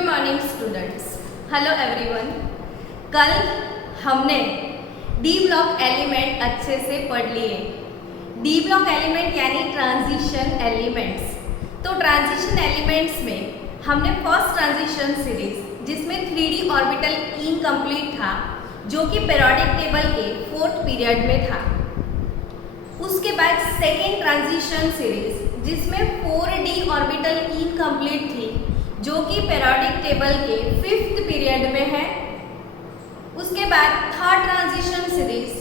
Good morning students, hello everyone. कल हमने D block element अच्छे से पढ़ लिए। डी ब्लॉक एलिमेंट यानी ट्रांजिशन एलिमेंट्स। तो ट्रांजिशन एलिमेंट्स में हमने फर्स्ट ट्रांजिशन सीरीज जिसमें 3D ऑर्बिटल इनकम्प्लीट था, जो कि पीरियोडिक टेबल के 4th पीरियड में था। उसके बाद सेकेंड ट्रांजिशन सीरीज जिसमें 4D ऑर्बिटल इनकम्प्लीट थी, जो कि पीरियोडिक टेबल के 5th पीरियड में है। उसके बाद थर्ड ट्रांजिशन सीरीज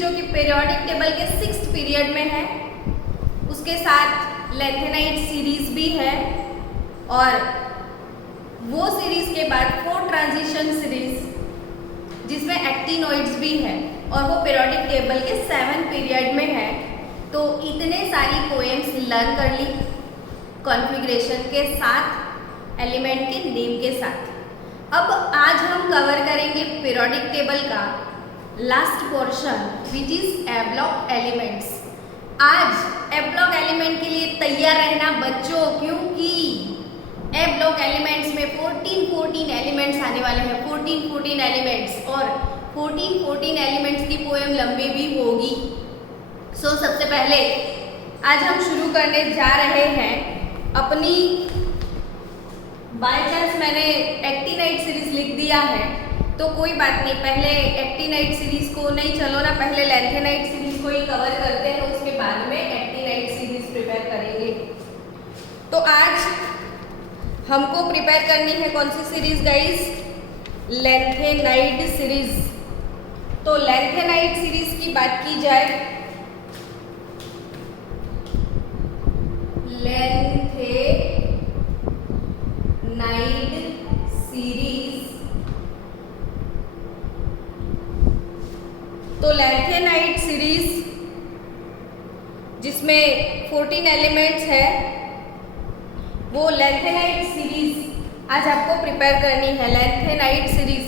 जो कि पीरियोडिक टेबल के 6th पीरियड में है। उसके साथ लेंथेनाइट सीरीज भी है, और वो सीरीज के बाद फोर्थ ट्रांजिशन सीरीज जिसमें एक्टिनोइड्स भी है, और वो पीरियोडिक टेबल के 7th पीरियड में है। तो इतने सारी पोएम्स लर्न कर ली कॉन्फ़िगरेशन के साथ, एलिमेंट के नेम के साथ। अब आज हम कवर करेंगे पीरियोडिक टेबल का last portion which is a block elements. आज ए ब्लॉक एलिमेंट के लिए तैयार रहना बच्चों, क्योंकि ए ब्लॉक एलिमेंट्स में 14 एलिमेंट्स आने वाले हैं। 14 एलिमेंट्स, और 14 एलिमेंट्स की पोएम लंबी भी होगी। सो सबसे पहले आज हम शुरू करने जा रहे हैं अपनी, बाय चांस मैंने एक्टिनाइट सीरीज लिख दिया है तो कोई बात नहीं, पहले एक्टिनाइट सीरीज को नहीं, चलो ना पहले लेंथेनाइट सीरीज को ही कवर करते हैं, उसके बाद में एक्टिनाइट सीरीज प्रिपेयर करेंगे। तो आज हमको प्रिपेयर करनी है कौन सी सीरीज गाइस? Lanthanide series. तो लेंथेनाइट सीरीज की बात की जाए, लेंथेनाइट सीरीज, तो लेंथेनाइट सीरीज जिसमें 14 एलिमेंट्स है, वो लेंथेनाइट सीरीज आज आपको प्रिपेयर करनी है। लेंथेनाइट सीरीज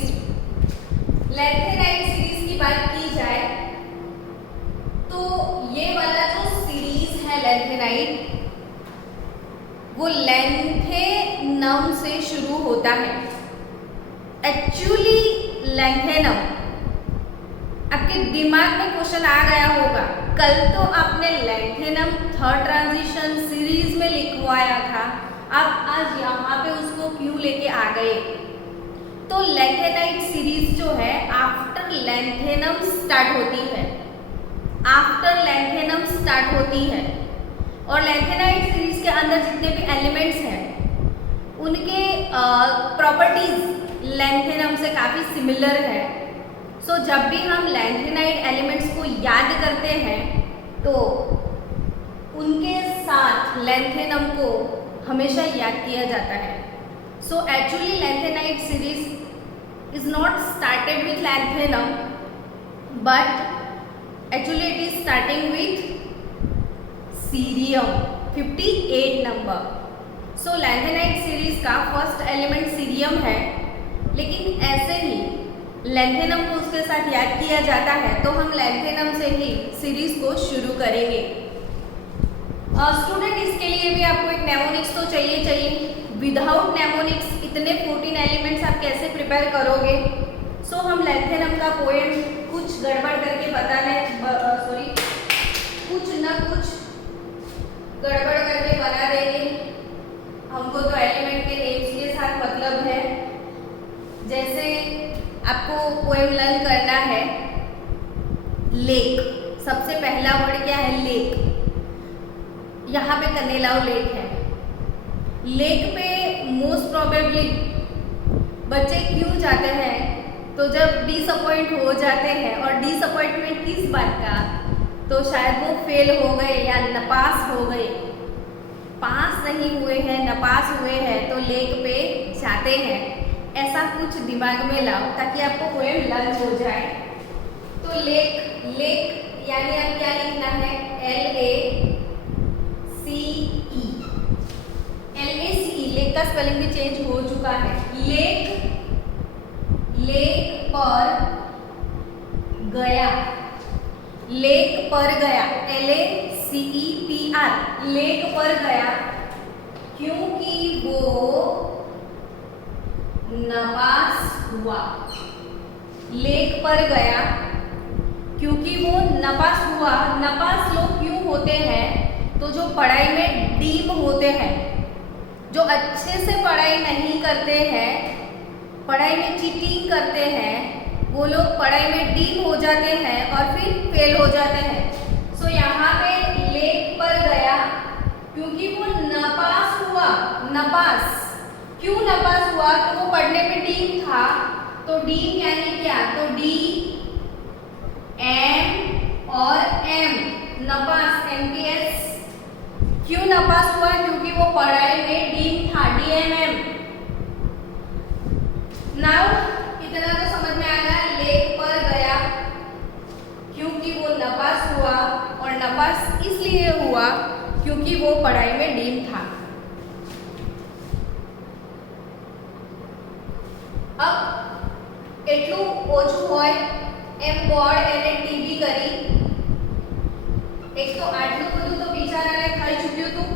की बात की जाए तो ये वाला जो सीरीज है लेंथेनाइट, वो लेंथेनम से शुरू होता है। एक्चुअली लेंथेनम, आपके दिमाग में क्वेश्चन आ गया होगा, कल तो आपने लेंथेनम थर्ड ट्रांजिशन सीरीज में लिखवाया था, आप आज यहाँ पे उसको क्यों लेके आ गए? तो लेंथेनाइट सीरीज जो है आफ्टर लेंथेनम स्टार्ट होती है, और लेंथेनाइट सीरीज के अंदर जितने भी एलिमेंट्स हैं उनके प्रॉपर्टीज लेंथेनम से काफ़ी सिमिलर है। सो जब भी हम लेंथेनाइट एलिमेंट्स को याद करते हैं तो उनके साथ लेंथेनम को हमेशा याद किया जाता है। So actually lanthanide series is not started with lanthanum, but actually it is starting with cerium 58 number. So lanthanide series का फर्स्ट एलिमेंट सीरियम है, लेकिन ऐसे ही लेंथेनम को उसके साथ याद किया जाता है, तो हम लेंथेनम से ही सीरीज को शुरू करेंगे। स्टूडेंट, इसके लिए भी आपको एक नेमोनिक्स तो चाहिए। विदाउट नेमोनिक्स इतने 14 एलिमेंट्स आप कैसे प्रिपेयर करोगे? सो हम लेंथेनम का पोएम कुछ गड़बड़ करके कुछ गड़बड़ करके बना देंगे। हमको तो एलिमेंट के नेम्स के साथ मतलब है। जैसे आपको पोएम लर्न करना है लेक, सबसे पहला वर्ड क्या है? लेक। यहाँ पे कनेलाव लेक है। लेक पे मोस्ट प्रोबेबली बच्चे क्यों जाते हैं? तो जब डिसअपॉइंट हो जाते हैं, और डिसअपॉइंटमेंट किस बात का? तो शायद वो फेल हो गए या नपास हो गए, पास नहीं हुए हैं, नपास हुए हैं, तो लेक पे जाते हैं। ऐसा कुछ दिमाग में लाओ ताकि आपको पोएम लर्न हो जाए। तो लेक यानी अब क्या लिखना है? LACE। लेक का स्पेलिंग भी चेंज हो चुका है। लेक पर गया, LACEPR, लेक पर गया, क्योंकि वो हुआ, लेक पर गया क्योंकि वो नपास हुआ। नपास लोग क्यों होते हैं? तो जो पढ़ाई में डीप होते हैं, जो अच्छे से पढ़ाई नहीं करते हैं, पढ़ाई में चीटिंग करते हैं, वो लोग पढ़ाई में डीप हो जाते हैं और फिर फेल हो जाते हैं। सो यहाँ पे लेक पर गया क्योंकि वो नपास हुआ। नपास क्यों नपास हुआ? तो वो पढ़ने में डीप था। तो डीप यानी क्या? तो डी एम और एम, नपास, MPS। क्यों नपास हुआ? क्योंकि वो पढ़ाई में डीप था, DMM। नाउ इतना तो समझ में आ गया, लेक पर गया क्योंकि वो नपास हुआ, और नपास इसलिए हुआ क्योंकि वो पढ़ाई में डीप था। अब एटलू ओछું હોય એમ ગોળ એને ટીવી કરી। एक तो आटलू બધું तो बेचाराને खाई चुक्યું હતું,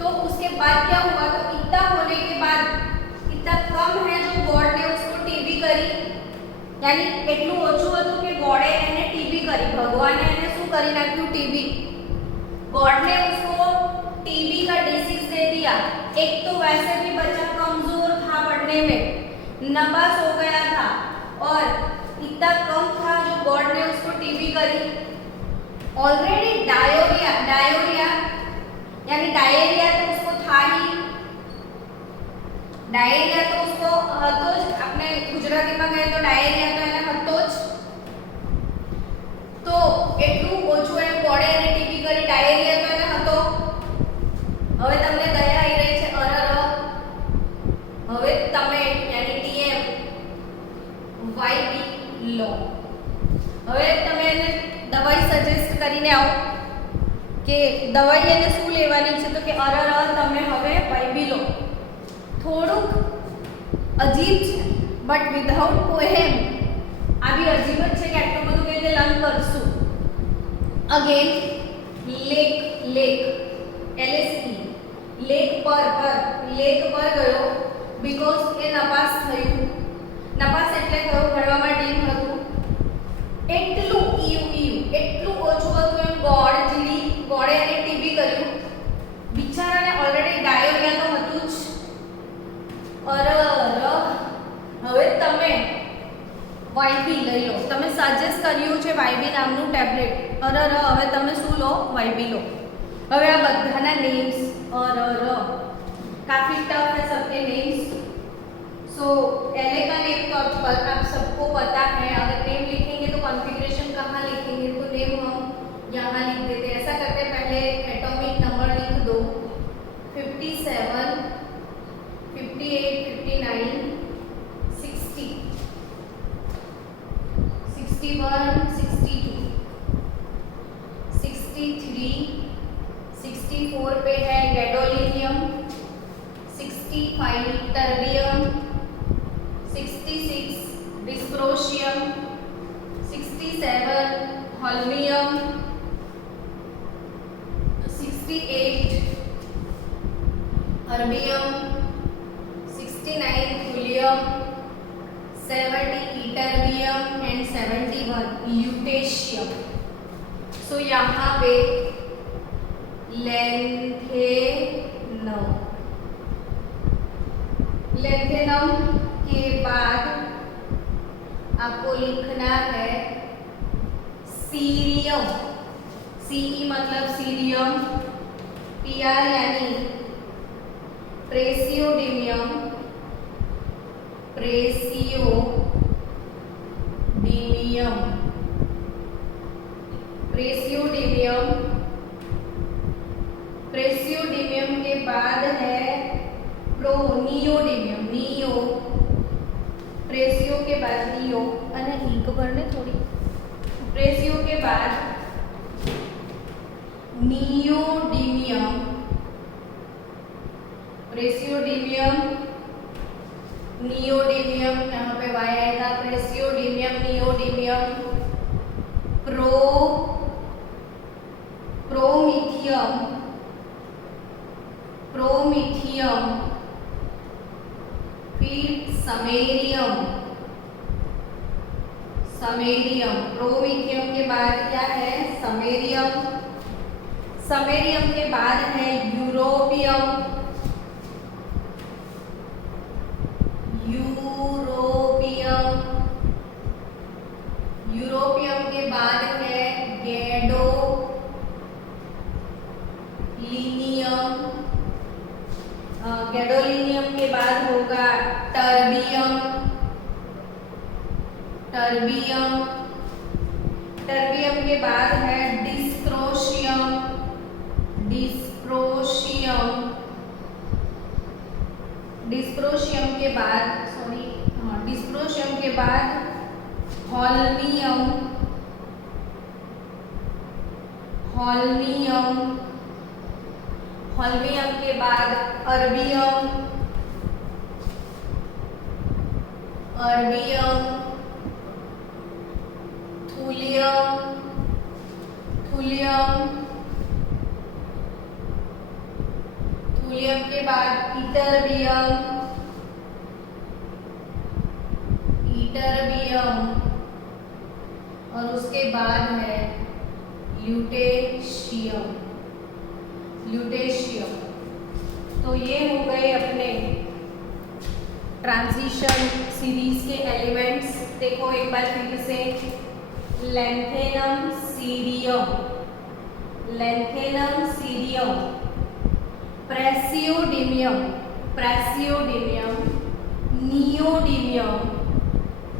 तो उसके बाद क्या हुआ? तो इतना होने के बाद इतना कम है जो गॉड ने उसको टीवी करी, यानी એટલું ઓછું હતું કે ગોડે એને ટીવી કરી, ભગવાને એને શું કરી નાખ્યું? ટીવી। गॉड ने उसको टीबी का डिसीज दे दिया। एक तो वैसे भी बच्चा कमजोर था पढ़ने में, नपास हो गया था, और इतना कम था जो गॉड ने उसको टीबी करी। ऑलरेडी डायोरिया यानी डायरिया तो उसको था ही, डायरिया तो उसको હતો જ। આપણે ગુજરાતીમાં કહીએ તો ડાયરિયા તો એને હતો જ। તો એટલું ઓછું એમ ગોળે એને ટીબી કરી, ડાયરિયા તો એને હતો। હવે તમને દયા આવી રહી છે, હવે તમે यानी TM YB લો। હવે તમે એને દવાઈ સજેસ્ટ કરીને આવો કે દવાઈ એને શું લેવાની છે, તો કે તમે હવે YB લો। થોડુંક અજીબ છે, બટ વિધાઉટ પોએમ આ બી અજીબ જ છે કે આટલું બધું કેવી રીતે લર્ન કરશું। અગેન લેક, LSE, લેક પર ગયો બીકોઝ એ નપાસ થયું। નપાસ એટલે કયું? ભણવામાં ડીપ હતું। એટલું એટલું ઓછું હતું એમ ગોળે એને ટીબી કર્યું। બિચારાને ઓલરેડી ડાયોરિયા તો હતું જ। હવે તમે YB લઈ લો। તમે સજેસ્ટ કર્યું છે YB નામનું ટેબ્લેટ। હવે તમે શું લો? YB લો। હવે આ બધાના नेम्स काफी टफ है सबके नेम्स। सो LA का नेम तो आप सबको पता है। अगर नेम लिखेंगे तो कॉन्फ़िगरेशन कहाँ लिखेंगे? तो नेम हम यहाँ लिख देते हैं। ऐसा करते हैं, पहले एटॉमिक नंबर लिख दो, 57, 58, 59, 60, 61, 62, 63, 64 पे है gadolinium, 65 terbium, 66 dysprosium, 67 holmium, 68 erbium, 69 thulium, 70 ytterbium and 71 lutetium. So यहाँ पे लेंथेनम के बाद आपको लिखना है सीरियम। CE मतलब सीरियम, PR यानी प्रेसियोडिमियम, प्रेसियोडिमियम के बाद है नियो। प्रेसियो के बाद नियो, અને ઈક પરને થોડી प्रेसियो के बाद नियोडिमियम, नियोडिमियम यहाँ पे Y आएगा। प्रेसियोडिमियम, नियोडिमियम, प्रोमीथियम, फिर समेरियम, समेरियम। प्रोमीथियम के बाद क्या है? समेरियम। समेरियम के बाद है यूरोपियम, यूरोपियम। यूरोपियम के बाद है गैडोलिनियम। गैडोलिनियम के बाद होगा टर्बियम, टर्बियम। टर्बियम के बाद है डिस्प्रोशियम, डिस्प्रोशियम। डिस्प्रोशियम के बाद डिस्प्रोशियम के बाद होल्मियम, होल्मियम। होल्मियम के बाद erbium, erbium. Thulium, thulium. Thulium के बाद इटरबियम, इटरबियम। और उसके बाद है ल्यूटेशियम, ल्यूटेशियम। तो ये हो गए अपने ट्रांजिशन सीरीज के एलिमेंट्स। देखो एक बार फिर से, lanthanum cerium, lanthanum cerium. Praseodymium, praseodymium. Neodymium,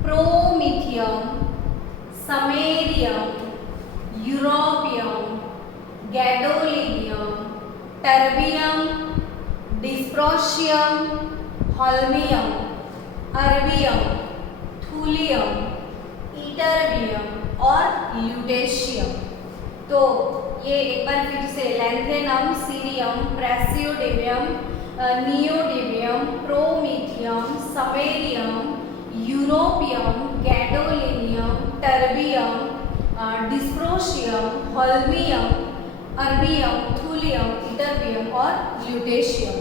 promethium, samarium, europium, gadolinium, terbium, dysprosium, holmium, erbium, thulium, ytterbium और ल्यूटेशियम। तो ये एक बार फिर से lanthanum cerium, praseodymium, neodymium, promethium, samarium, europium, gadolinium, terbium, dysprosium, holmium, erbium, thulium, ytterbium और lutetium.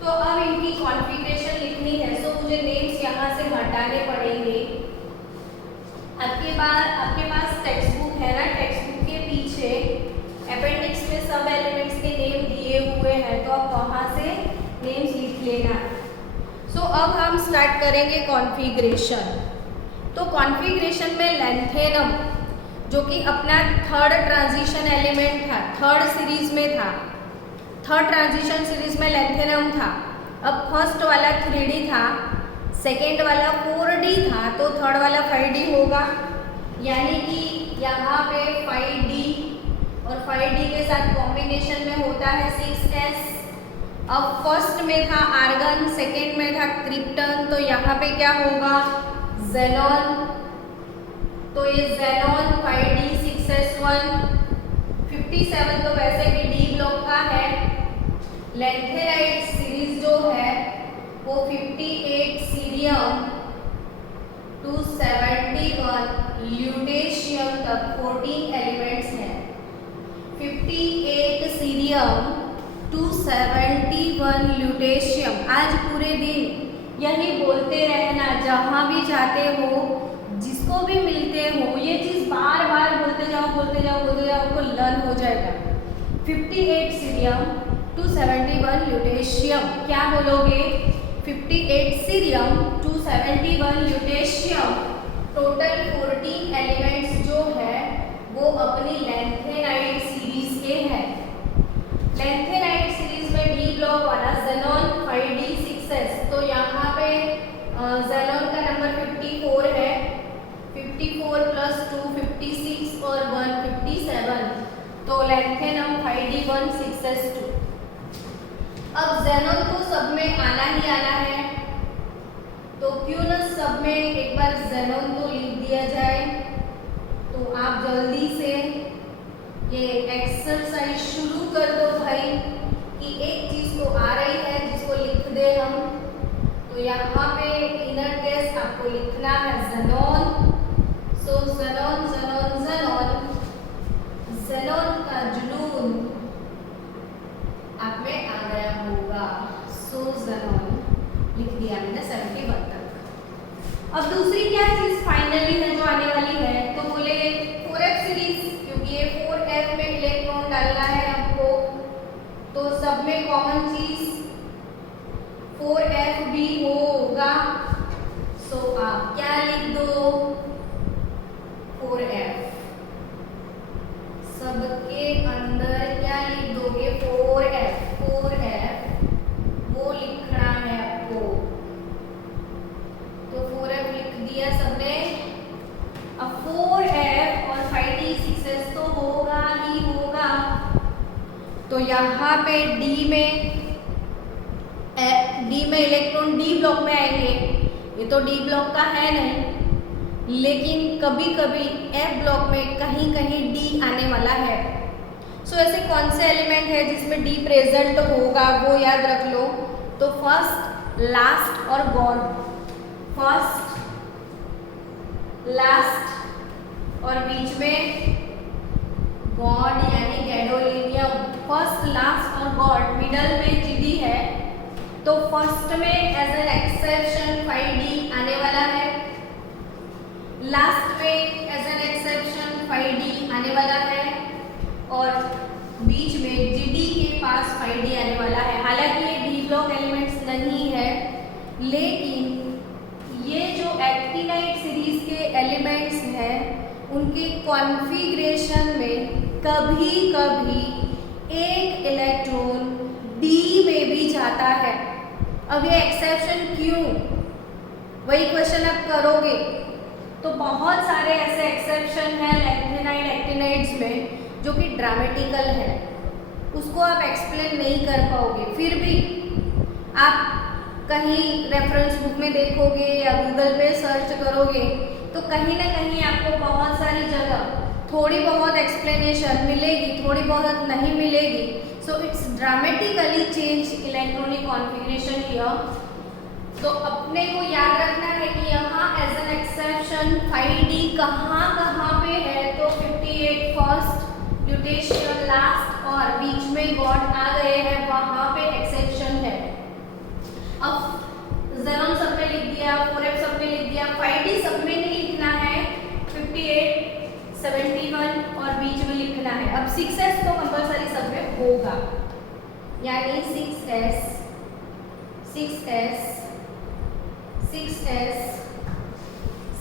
तो अब इनकी कॉन्फ़िगरेशन लिखनी है, सो मुझे नेम्स यहाँ से हटाने पड़ेंगे। आपके पास टेक्स्ट बुक है ना, टेक्स्ट बुक के पीछे अपेंडिक्स में सब एलिमेंट्स के नेम दिए हुए हैं, तो आप वहाँ से नेम्स लिख लेना। सो अब हम स्टार्ट करेंगे कॉन्फ़िगरेशन। तो कॉन्फ़िगरेशन में लैंथेनम जो कि अपना थर्ड ट्रांजिशन एलिमेंट था, थर्ड सीरीज में था, थर्ड ट्रांजिशन सीरीज में लैंथेनम था। अब फर्स्ट वाला 3D था, सेकेंड वाला 4D था, तो थर्ड वाला 5D होगा। यानी कि यहाँ पे 5D और 5D के साथ कॉम्बिनेशन में होता है 6S। अब फर्स्ट में था आर्गन, सेकेंड में था क्रिप्टन, तो यहाँ पे क्या होगा? ज़ेनॉन। तो ये ज़ेनॉन 5D 6S1। 57 तो वैसे भी डी ब्लॉक का है। लैंथेनाइट सीरीज जो है वो 58 सीरियम टू 71 ल्यूटेशियम तक 14 एलिमेंट्स हैं। 58 सीरियम टू 71 ल्यूटेशियम। आज पूरे दिन यही बोलते रहना, जहाँ भी जाते हो, जिसको भी मिलते हो, ये चीज़ बार बार बोलते जाओ, बोलते जाओ, बोलते जाओ, आपको लर्न हो जाएगा। 58 सीरियम टू 71 ल्यूटेशियम। क्या बोलोगे? 58 cerium to 71 lutetium. Total 14 elements जो है वो अपनी लैंथेनाइट सीरीज के हैं। लैंथेनाइट सीरीज में डी ब्लॉक वाला ज़ेनॉन 5D 6S, तो यहाँ पे ज़ेनॉन का नंबर 54 है। 54 प्लस 2 56 और 1 57, तो लैंथेनम 5D 1 6S2। अब ज़ेनॉन तो सब में आना ही आना है, तो क्यों न सब में एक बार ज़ेनॉन तो लिख दिया जाए। तो आप जल्दी से ये एक्सरसाइज शुरू कर दो भाई, कि एक चीज़ तो आ रही है जिसको लिख दे हम। तो यहाँ पे इनर गैस आपको लिखना है ज़ेनॉन। सो ज़ेनॉन ज़ेनॉन ज़ेनॉन, ज़ेनॉन का जुनून आप में आ गया होगा। सो ज़ेनॉन लिख दिया मैंने 71। अब दूसरी क्या चीज फाइनली है जो आने वाली है, तो बोले 4f सीरीज, क्योंकि ये 4f में इलेक्ट्रॉन डालना है हमको, तो सब में कॉमन चीज 4f भी होगा। सो आप क्या लिख दो, 4f, सबके अंदर क्या लिख दोगे, 4f, 4f वो लिखना है आपको। तो 4f लिख दिया सबने। अब 4f और 5d 6s तो होगा ही होगा, तो यहाँ पे D में इलेक्ट्रॉन D ब्लॉक में आएंगे। ये तो D ब्लॉक का है नहीं, लेकिन कभी कभी F ब्लॉक में कहीं कहीं D आने वाला है। सो ऐसे कौन से एलिमेंट है जिसमें D प्रेजेंट होगा, वो याद रख लो। तो फर्स्ट, लास्ट और गॉड, फर्स्ट, लास्ट और बीच में गॉड यानी गैडोलिनियम। फर्स्ट, लास्ट और गॉड, मिडल में GD है, तो फर्स्ट में एज एन एक्सेप्शन 5D आने वाला है, लास्ट में एज एन एक्सेप्शन 5D आने वाला है, और बीच में GD के पास 5D आने वाला है। हालांकि ये D ब्लॉक एलिमेंट्स नहीं है, लेकिन ये जो एक्टिनाइड सीरीज के एलिमेंट्स हैं उनके कॉन्फ़िगरेशन में कभी कभी एक इलेक्ट्रॉन D में भी जाता है। अब ये एक्सेप्शन क्यों, वही क्वेश्चन आप करोगे। तो बहुत सारे ऐसे एक्सेप्शन हैं लैंथेनाइड एक्टिनाइड्स में जो कि ड्रामेटिकल है, उसको आप एक्सप्लेन नहीं कर पाओगे। फिर भी आप कहीं रेफरेंस बुक में देखोगे या गूगल पे सर्च करोगे तो कहीं ना कहीं आपको बहुत सारी जगह थोड़ी बहुत एक्सप्लेनेशन मिलेगी, थोड़ी बहुत नहीं मिलेगी। So it's dramatically change electronic configuration here. तो अपने को याद रखना है कि यहाँ एज एन एक्सेप्शन 5D कहाँ पे है, तो 58 फर्स्ट, ल्यूटेशियम लास्ट और बीच में गॉड आ गए हैं, वहाँ पे एक्सेप्शन है। अब ज़ेनॉन सब में लिख दिया, 4f सब में लिख दिया, 5D सब में नहीं लिखना है, 58, 71 और बीच में लिखना है। अब 6s तो कंपलसरी सब में होगा, यानी 6s, 6s, 6s,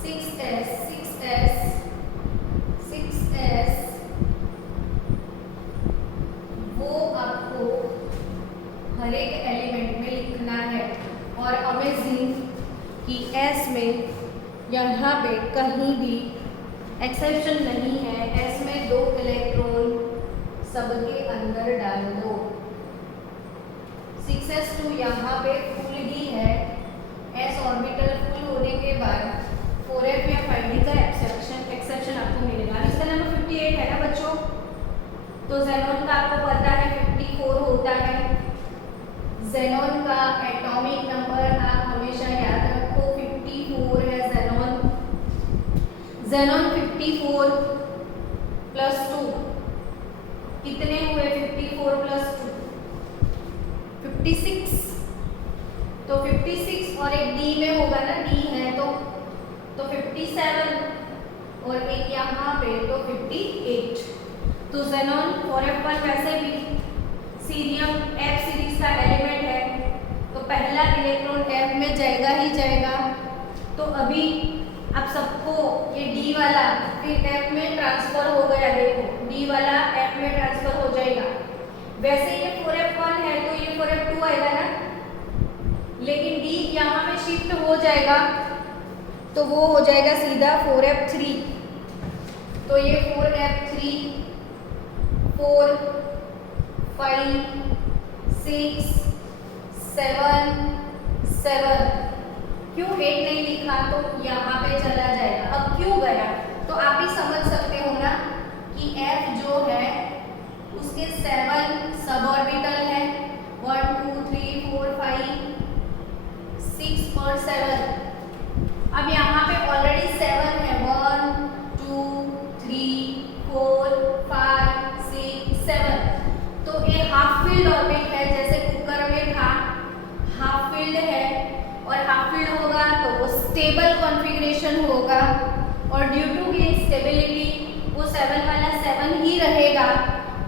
6s, 6s, 6s, वो आपको हर एक एलिमेंट में लिखना है। और अमेजिंग कि S में यहाँ पे कहीं भी एक्सेप्शन नहीं है, S में 2 इलेक्ट्रॉन सबके अंदर डाल दो। 6s2 यहाँ पे फुल ही है, S ऑर्बिटल फुल होने के बाद 4f या 5d का एक्सेप्शन आपको मिलेगा। इसका नंबर 58 है ना बच्चों, तो ज़ेनॉन का आपको पता है 54 होता है। ज़ेनॉन का एटॉमिक नंबर आप हमेशा याद रखो 54 है ज़ेनॉन। ज़ेनॉन 54 प्लस 2 कितने हुए, 54 प्लस 2 56, तो 56 और एक D में होगा ना, D है तो 57 और एक यहाँ पे तो 58। तो ज़ेनॉन 4f1 वैसे भी सीरियम F सीरीज का एलिमेंट है, तो पहला इलेक्ट्रॉन F में जाएगा ही जाएगा। तो अभी आप सबको ये D वाला फिर F में ट्रांसफर हो गया, देखो D वाला F में ट्रांसफर हो जाएगा। वैसे ये 4f1 है तो ये 4f2 आएगा ना, लेकिन D यहाँ में शिफ्ट हो जाएगा तो वो हो जाएगा सीधा 4f3। तो ये 4f3, 4, 5, 6, 7, 7, क्यों 8 नहीं लिखा, तो यहाँ पे चला जाएगा। अब क्यों गया, तो आप ही समझ सकते हो ना कि F जो है उसके 7 सब ऑर्बिटल है, 1, 2, 3, 4, 5, 6 और 7। अब यहाँ पे ऑलरेडी 7 है, 1, 2, 3, 4, 5, 6, 7। तो ये हाफ फील्ड ऑर्बिट है, जैसे कुकर में था हाफ फील्ड है, और हाफ फील्ड होगा तो वो स्टेबल कॉन्फ़िगरेशन होगा और ड्यू टू की स्टेबिलिटी वो 7 वाला 7 ही रहेगा।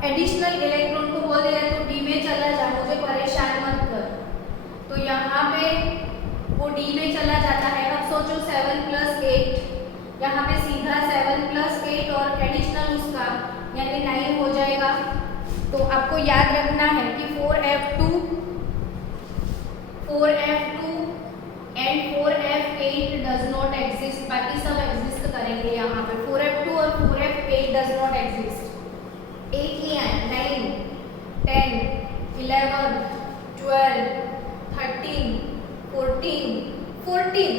एडिशनल इलेक्ट्रॉन को बोल दिया तो डी में चला जा, मुझे परेशान मत कर। तो यहाँ पे वो डी में चला जाता है। अब सोचो 7 + 8, यहाँ पे सीधा 7 + 8 और एडिशनल उसका यानी 9 हो जाएगा। तो आपको याद रखना है कि 4f2 and 4f8 does not exist, बाकी सब एग्जिस्ट करेंगे। यहाँ पे 4f2 और 4f8 डज नॉट एग्जिस्ट। 8 लिया है, 9, 10, 11, 12, 13, 14।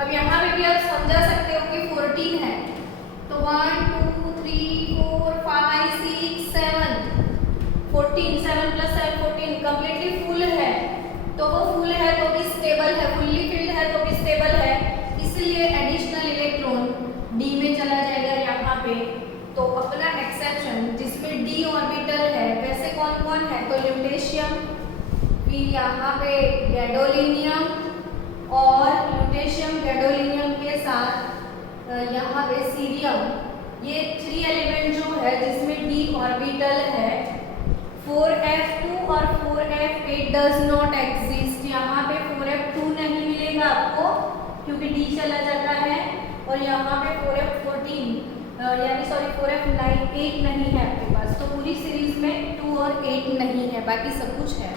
अब यहाँ पे भी आप समझा सकते हो कि 14 है तो 1 2 3 4 5 6 7 14, 7 + 7 14 कंप्लीटली फुल है। तो वो फुल है तो भी स्टेबल है, फुल्ली फिल्ड है तो भी स्टेबल है, इसलिए एडिशनल इलेक्ट्रॉन डी में चला जाएगा यहाँ पे। तो अपना एक्सेप्शन जिसमें डी ऑर्बिटल है वैसे कौन कौन है, तो ल्यूटेशियम, फिर यहाँ पे गैडोलिनियम और ल्यूटेशियम गैडोलिनियम के साथ यहाँ पे सीरियम, ये 3 एलिमेंट जो है जिसमें डी ऑर्बिटल है। 4f2 और 4f8 डज नॉट एग्जिस्ट, यहाँ पे 4f2 नहीं मिलेगा आपको क्योंकि डी चला जाता है, और यहाँ पे 4f9 8 नहीं है आपके पास। तो पूरी सीरीज में 2 और 8 नहीं है, बाकी सब कुछ है।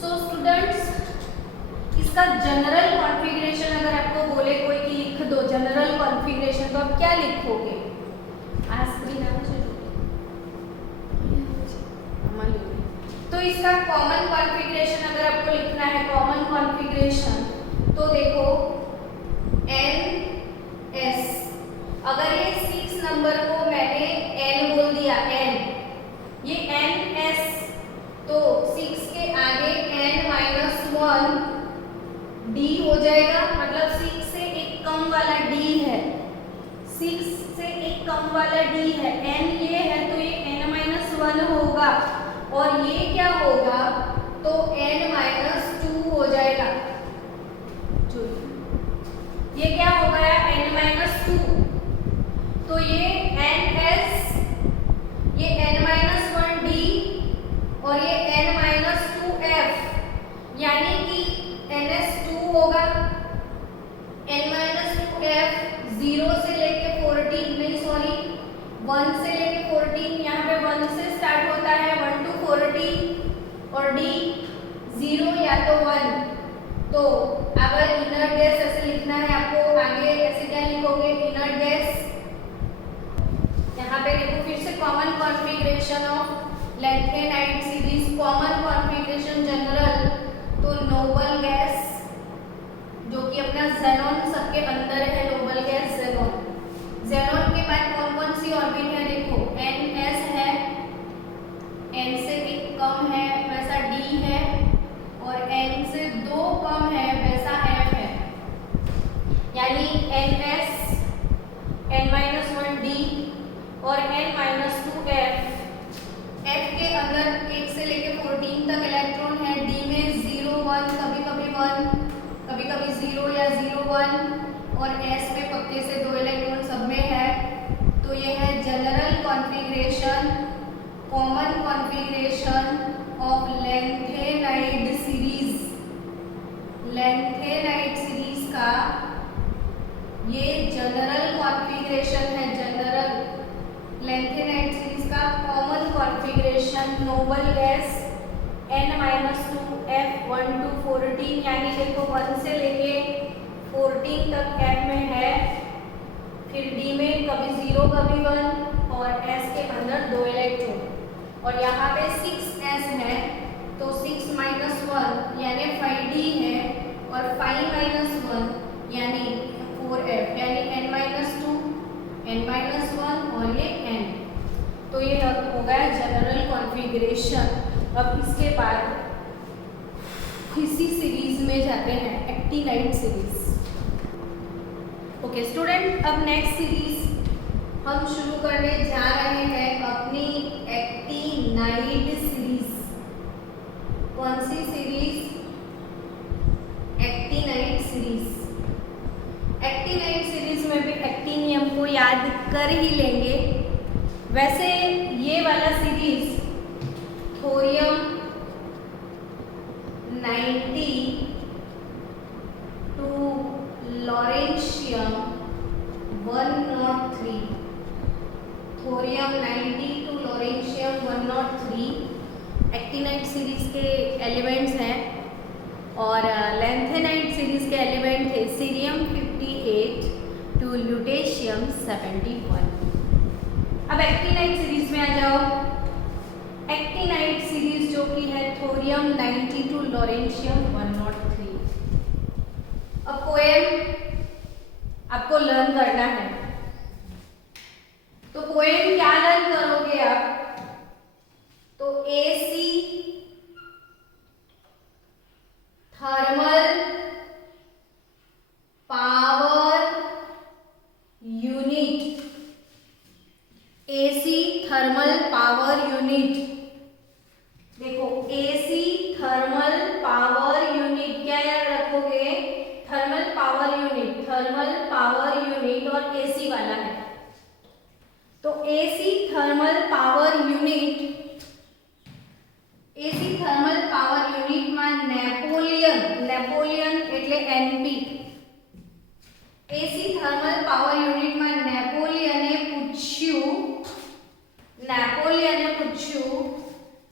सो स्टूडेंट्स, इसका जनरल कॉन्फ़िगरेशन अगर आपको बोले कोई कि लिख दो जनरल कॉन्फ़िगरेशन, तो आप क्या लिखोगे? तो इसका कॉमन कॉन्फ़िगरेशन अगर आपको लिखना है, कॉमन कॉन्फ़िगरेशन, तो देखो NS, अगर ये 6 नंबर को मैंने N बोल दिया, N, ये NS, तो 6 के आगे N-1 D हो जाएगा, मतलब 6 से एक कम वाला D है, 6 से एक कम वाला D है, N ये है तो ये N-1 होगा, और ये क्या होगा तो N-2 हो जाएगा। ये क्या हो गया N-2, तो ये NS, ये N-1D और ये N-2F, यानी कि NS2 होगा, N-2F 0 से लेके 14, नहीं सॉरी 1 से लेके 14, यहाँ पे 1 से स्टार्ट होता है 1 to 14, और D 0 या तो 1। तो अगर इनर्ट गैस ऐसे लिखना है आपको, आगे ऐसे क्या लिखोगे, इनर्ट गैस। यहाँ पे देखो फिर से common configuration of lanthanide series, common configuration general, तो नोबल गैस जो कि अपना ज़ेनॉन सबके अंदर है, नोबल गैस ज़ेनॉन। ज़ेनॉन के बाद कौन कौन सी ऑर्बिट है, देखो NS है, N से एक कम है वैसा D है, और N से 2 कम है वैसा F है, यानी NS, N-1D और N-2F। F के अंदर 1 से लेके 14 तक इलेक्ट्रॉन है, D में 0 1, कभी कभी 1, कभी कभी 0 या 0 1, और S में पक्के से 2 इलेक्ट्रॉन सब में है। तो ये है general configuration, common configuration of lanthanide series. Lanthanide series का ये जनरल कॉन्फ़िगरेशन है, जनरल लैंथेनाइड सीरीज का common configuration, noble gas N-2F 1 to 14, यानी देखो 1 से लेके 14 तक F में है, फिर D में कभी 0 कभी 1, और S के अंदर 2 इलेक्ट्रॉन, और यहाँ पे 6S है तो 6 - 1 यानी 5D है, और 5 - 1 यानी 4F, यानी N-2, N-1 और ये N। तो ये हो गया जनरल कॉन्फ़िगरेशन। अब इसके बाद इसी सीरीज में जाते हैं, एक्टिनाइड सीरीज। ओके स्टूडेंट, अब नेक्स्ट सीरीज हम शुरू करने जा रहे हैं अपनी एक्टिनाइड सीरीज। कौन सी सीरीज? Actinide series. कर ही लेंगे। वैसे ये वाला series thorium 90 to lawrencium 103, thorium 90 to lawrencium 103 actinide series के एलिमेंट्स हैं और लैंथेनाइट सीरीज के एलिमेंट थे सीरियम 58 टू ल्यूटेशियम 71। अब एक्टिनाइट सीरीज में आ जाओ। एक्टिनाइट सीरीज जो कि है थोरियम 90 टू लॉरेंशियम 103। अब पोएम आपको लर्न करना है, तो पोएम क्या लर्न करोगे आप? तो AC thermal power unit, AC thermal power unit. देखो AC थर्मल पावर यूनिट क्या याद रखोगे? Thermal power unit, thermal power unit और AC वाला है। तो AC thermal power unit, AC thermal power unit में नेपोलियन, नेपोलियन એટલે NP। AC thermal power unit में नेपोलियने पूछ्યું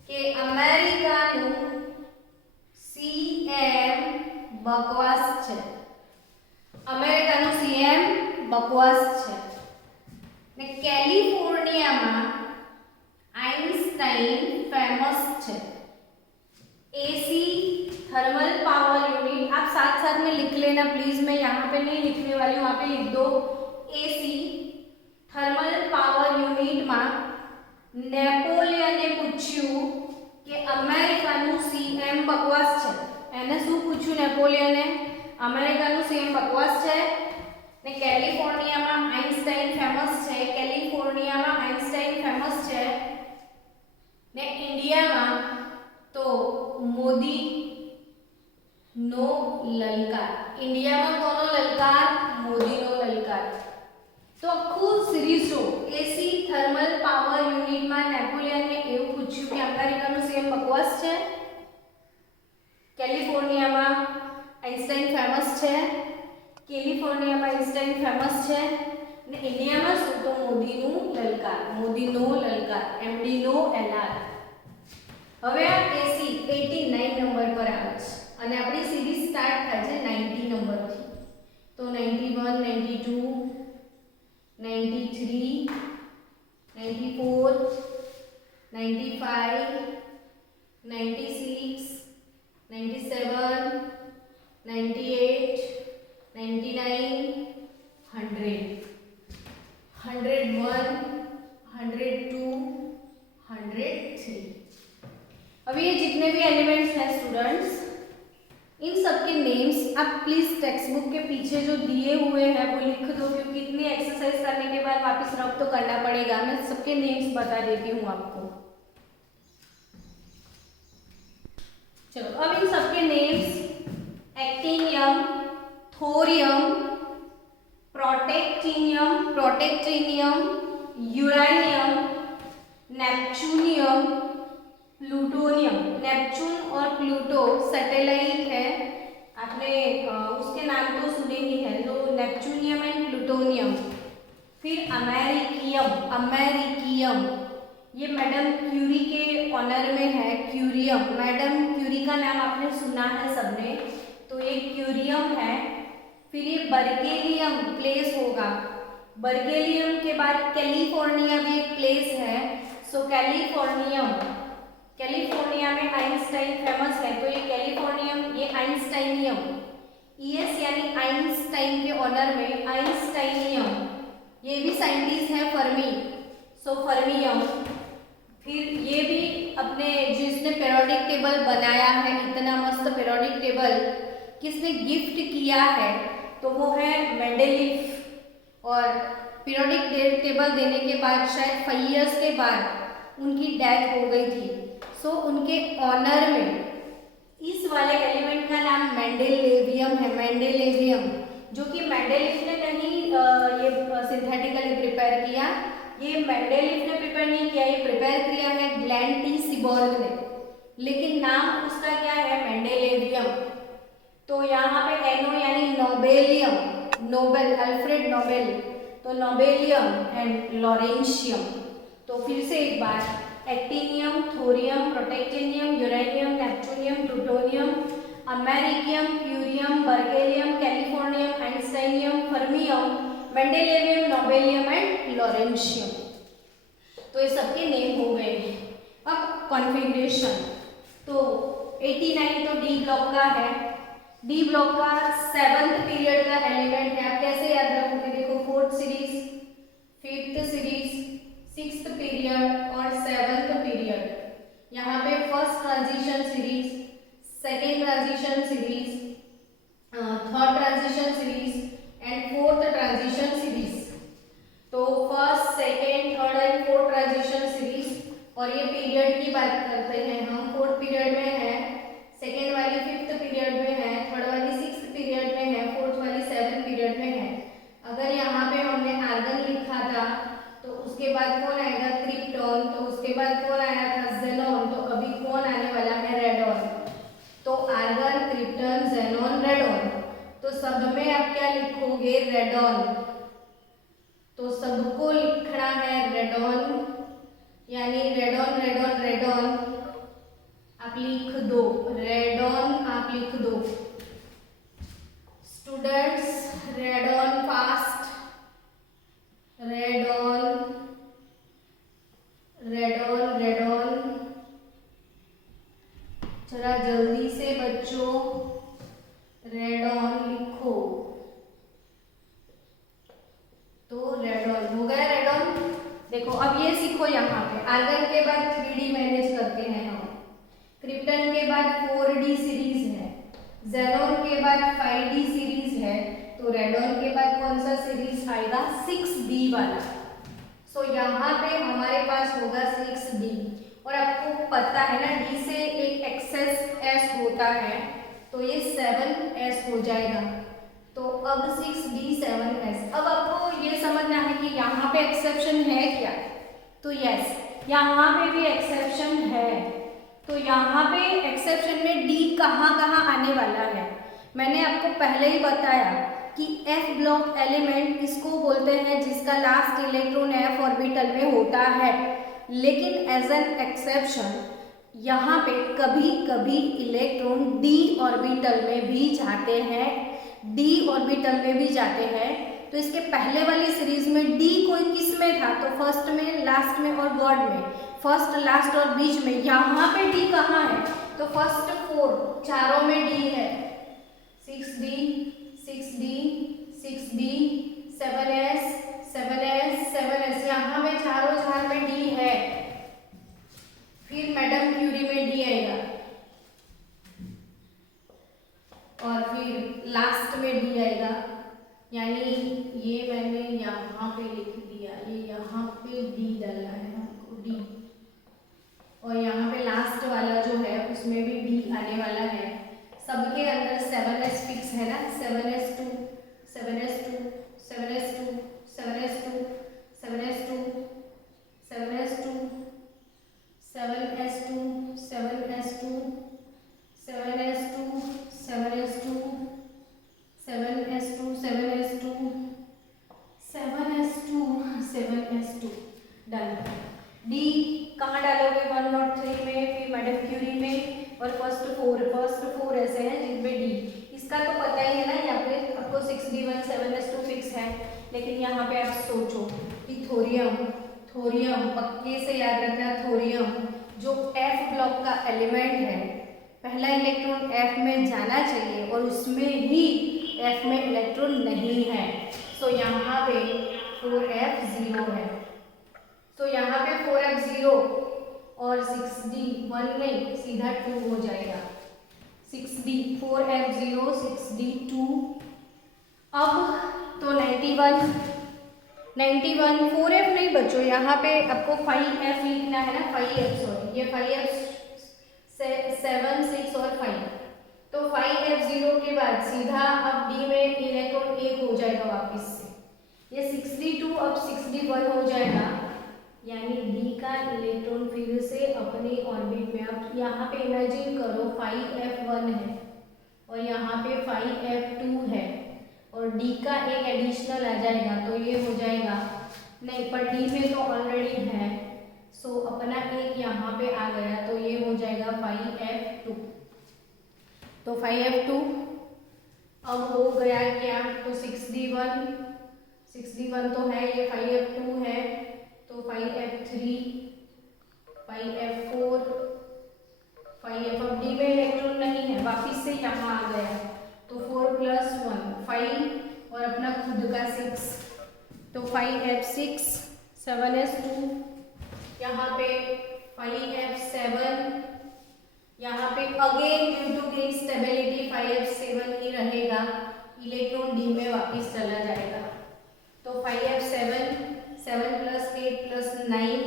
કે અમેરિકાનું CM બકવાસ છે, અમેરિકાનું CM બકવાસ છે ને કેલિફોર્નિયામાં આઇન્સ્ટાઇન फेमस છે। AC थर्मल पावर यूनिट आप साथ साथ में लिख लेना प्लीज, मैं यहाँ पे नहीं लिखने वाली हूँ, वहाँ पे लिख दो। AC थर्मल पावर यूनिट में नेपोलियने पूछ्યું કે અમેરિકાનું CM બકવાસ છે। એને શું પૂછ્યું નેપોલિયને? અમેરિકાનું CM બકવાસ છે ને કેલિફોર્નિયામાં આઇન્સ્ટાઇન ફેમસ છે, કેલિફોર્નિયામાં આઇન્સ્ટાઇન ફેમસ છે ને ઇન્ડિયામાં તો મોદી નો લલકાર, ઇન્ડિયામાં કોનો લલકાર? મોદીનો લલકાર। तो આખું સિરીઝ જો AC થર્મલ પાવર યુનિટમાં નેપોલિયનને એવું પૂછ્યું કે અમેરિકાનું CM બકવાસ છે, કેલિફોર્નિયામાં આઇન્સ્ટાઇન ફેમસ છે, કેલિફોર્નિયામાં આઇન્સ્ટાઇન ફેમસ છે ને ઇન્ડિયામાં શું? તો મોદીનું લલકાર, મોદીનો લલકાર, MDનો એલાર। હવે આ AC 89 નંબર પર આવે છે અને આપણી સિરીઝ સ્ટાર્ટ થાય છે 90 નંબરથી। તો 91, 92, 93, 94, 95, 96, 97, 98, 99, 100, 101, 102, 103। अभी ये जितने भी एलिमेंट्स हैं स्टूडेंट्स, इन सब के नेम्स आप प्लीज टेक्स्ट बुक के पीछे जो दिए हुए हैं वो लिख दो, क्योंकि इतनी एक्सरसाइज करने के बाद वापस रब तो करना पड़ेगा। मैं सबके नेम्स बता देती हूँ आपको। चलो अब इन सबके names actinium, thorium, protactinium, uranium, neptunium, plutonium. Neptune और प्लूटो सैटेलाइट है, आपने उसके नाम तो सुने ही हैं, तो नेपच्यूनियम एंड प्लूटोनियम। फिर अमेरिकियम, ये मैडम क्यूरी के ऑनर में है, क्यूरियम। मैडम क्यूरी का नाम आपने सुना है सबने, तो ये क्यूरियम है। फिर ये बर्केलियम प्लेस होगा, बर्केलियम के बाद कैलिफोर्निया भी एक प्लेस है, सो कैलिफोर्निया में आइंस्टाइन फेमस है, तो ये कैलिफोर्नियम, ये आइंस्टाइनियम, ES यानी आइंस्टाइन के ऑनर में आइंस्टाइनियम। ये भी साइंटिस्ट है फर्मी, सो फर्मियम। फिर ये भी अपने जिसने पीरियोडिक टेबल बनाया है, इतना मस्त पीरियोडिक टेबल किसने गिफ्ट किया है? तो वो है मेंडेलीफ। और पीरियोडिक टेबल देने के बाद शायद 5 इयर्स के बाद उनकी डेथ हो गई थी, सो उनके ऑनर में इस वाले एलिमेंट का नाम मेंडेलेवियम है, मेंडेलेवियम, जो कि मेंडेलीफ ने नहीं ये सिंथेटिकली प्रिपेयर प्रिपेयर किया? ये मेंडेलीव ने प्रिपेयर नहीं किया, ये प्रिपेयर किया है ग्लेन टी सीबोर्ग ने, लेकिन नाम उसका क्या है? मेंडेलेवियम। तो यहाँ पे एनो यानी नोबेलियम, नोबेल, अल्फ्रेड नोबेल, तो नोबेलियम एंड लॉरेंशियम। तो फिर से एक बार, actinium, thorium, protactinium, uranium, neptunium, plutonium, americium, curium, berkelium, californium, einsteinium, fermium, mendelevium, nobelium and lawrencium. तो ये सबके नेम हो गए। अब कॉन्फ़िगरेशन, तो 89 तो डी ब्लॉक का है। डी ब्लॉक का 7th पीरियड का एलिमेंट है। आप कैसे याद रखोगे? देखो 4th series, 5th series, 6th period और 7th पीरियड। यहाँ पे first transition series, second transition series, third transition series and fourth transition series. तो first, second, third and fourth transition series. और ये पीरियड की बात करते हैं हम, 4th पीरियड में है, सेकेंड वाली 5th पीरियड में है, थर्ड वाली 6th पीरियड में है, फोर्थ वाली 7th पीरियड में है। अगर यहाँ पे हमने आर्गन लिखा था तो उसके बाद कौन आएगा? क्रिप्टॉन। तो उसके बाद कौन आया था? ज़ेनॉन। तो अभी कौन आने वाला है? रेडॉन। तो आर्गन, क्रिप्टन, ज़ेनॉन, रेडॉन। तो सब में आप क्या लिखोगे? रेडॉन। तो सबको लिखना है रेडॉन, यानी रेडॉन रेडॉन रेडॉन आप लिख दो, रेडॉन आप लिख दो। Students, radon fast, radon radon radon, जरा जल्दी से बच्चों रेडॉन लिखो। तो रेडॉन हो गया, रेडॉन। देखो अब ये सीखो, यहाँ पे आर्गन के बाद 3D मैनेज करते हैं हम, क्रिप्टन के बाद 4D सीरीज है, ज़ेनॉन के बाद 5D सीरीज है, तो रेडॉन के बाद कौन सा सीरीज आएगा? 6D वाला। सो यहाँ पे हमारे पास होगा 6D। और आपको पता है ना, D से एक एक्सेस S होता है, तो ये 7S हो जाएगा। तो अब 6D 7S। अब आपको ये समझना है कि यहाँ पे एक्सेप्शन है क्या? तो यस, यहाँ पे भी एक्सेप्शन है। तो यहाँ पे एक्सेप्शन में डी कहाँ कहाँ आने वाला है? मैंने आपको पहले ही बताया कि F ब्लॉक एलिमेंट इसको बोलते हैं जिसका लास्ट इलेक्ट्रॉन F ऑर्बिटल में होता है। लेकिन एज एन एक्सेप्शन यहाँ पे कभी कभी इलेक्ट्रॉन D ऑर्बिटल में भी जाते हैं, D ऑर्बिटल में भी जाते हैं। तो इसके पहले वाली सीरीज में D कोई किस में था? तो फर्स्ट में, लास्ट में और गॉड में। फर्स्ट, लास्ट और बीच में। यहाँ पे D कहाँ है? तो फर्स्ट 4 चारों में D है। 6D 6D 6D 7S 7S 7S, यहाँ में चारों चार में D है। फिर मैडम क्यूरी में D आएगा और फिर लास्ट में D आएगा, यानी ये मैंने यहाँ पे लिख दिया, ये यहाँ पे D डालना है हमको, D। और यहाँ पे लास्ट वाला जो है उसमें भी D आने वाला है। सबके अंदर 7S फिक्स है ना, 7S2 7S2 7S2 7S2 7S2 7S2 7S2 7S2 7S2 7S2 7S2 7S2 7S2 7S2 done. D कहाँ डालोगे? 103 में, फिर मैडम क्यूरी में, और फर्स्ट 4 ऐसे हैं जिनमें D। इसका तो पता ही है ना, यहाँ पे आपको 6D1 7S2 फिक्स है। लेकिन यहाँ पे आप सोचो कि थोरियम, थोरियम पक्के से याद रखना, थोरियम जो F ब्लॉक का एलिमेंट है, पहला इलेक्ट्रॉन F में जाना चाहिए और उसमें ही F में इलेक्ट्रॉन नहीं है। सो यहाँ पे 4F0 है। तो यहाँ पे 4F0 और 6D1 नहीं, सीधा 2 हो जाएगा। 6D 4F0 6D2। अब तो 91 4F नहीं बच्चों, यहाँ पे आपको 5F लिखना है ना, 5F सॉरी, ये 5F 7 6 और 5। तो 5F0 के बाद सीधा अब D में इलेक्ट्रॉन 1 हो जाएगा वापस से। ये 6d2 अब 6d1 हो जाएगा, यानी डी का इलेक्ट्रॉन फिर से अपने ऑर्बिट में। अब यहाँ पे इमेजिन करो 5f1 है और यहाँ पे 5f2 है और डी का एक एडिशनल आ जाएगा, तो ये हो जाएगा नहीं, पर डी में तो ऑलरेडी है, सो अपना एक यहाँ पे आ गया, तो ये हो जाएगा 5f2। तो 5f2 अब हो गया क्या, तो 6d1 तो है, ये 5f2 है, तो 5f3 5f4 5f, अब डी में इलेक्ट्रॉन नहीं है, वापिस से यहाँ आ गया, तो 4 + 1 5 और अपना खुद का 6, तो 5f6 7s2, यहाँ पे 5f7, यहाँ पे again due to gain stability 5f7 ही रहेगा, इलेक्ट्रॉन डी में वापस चला जाएगा, तो 5f7 7 + 8 + 9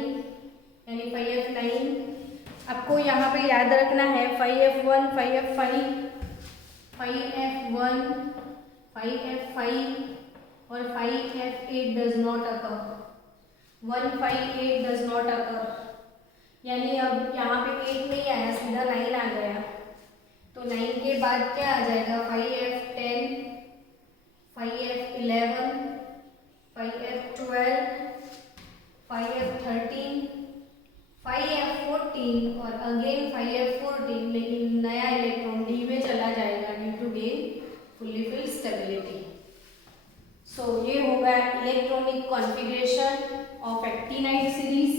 यानी 5f9। आपको यहाँ पे याद रखना है 5f1 5f5 5f1 5f5 और 5f8 does not occur, 158 does not occur, यानी अब यहाँ पे 8 नहीं आया, सीधा 9 आ गया, तो 9 के बाद क्या आ जाएगा 5f10 5f11 5f12 5f13 5f14 और अगेन 5f14, लेकिन नया इलेक्ट्रॉन डी में चला जाएगा due to gain fully filled stability. So ये होगा electronic configuration of actinide series.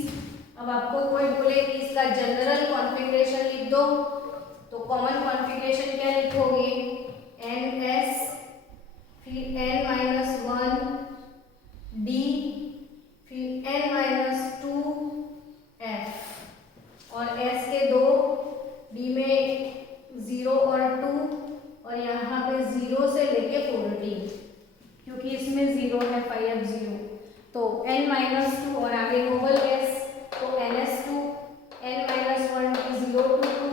अब आपको कोई बोले कि इसका जनरल कॉन्फ़िगरेशन लिख दो, तो कॉमन कॉन्फ़िगरेशन क्या लिखोगे, NS फिर n-1 D फिर n-2 F और S के दो, D में 0 और 2 और यहाँ पे 0 से लेके 14, क्योंकि इसमें 0 है 5f0, तो n-2 और आगे नोबल S, तो NS2 n-1 D0 to 2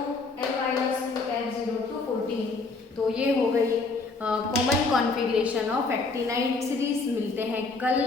n-2 F0 to 14। तो ये हो गई common configuration of actinide series. मिलते हैं कल